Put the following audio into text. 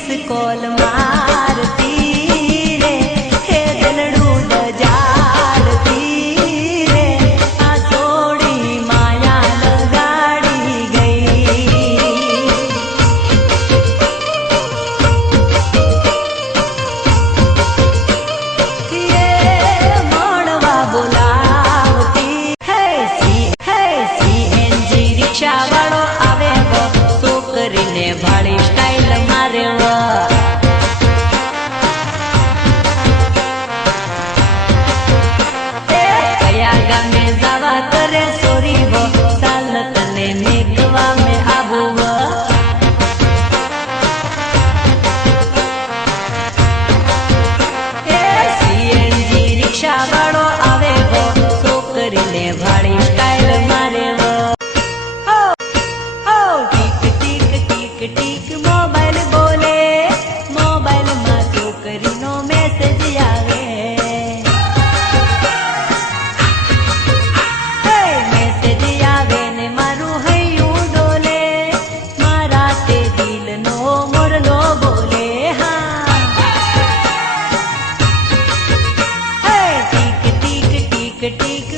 miss call मारती रे हे दिलड़ू दजाड़ती रे आ छोड़ी माया लगाड़ी गई ये मोड़वा बुलावती है CNG रिक्शा वालों आवे वो सोकरी ने भाड़ी स्टाइल मारे वो कया गामे जावा करे सोरी वो सालत ने मेघवा में आबू वो CNG रिक्शा वालों आवे वो सोकरी ने भाड़ी स्टाइल मारे वो टीक मोबाइल बोले मोबाइल में छोकरी नो मैसेज आवे मैसेज आवे ने मारू हयूं डोले मारा ते दिल नो मोरलो बोले हाँ टीक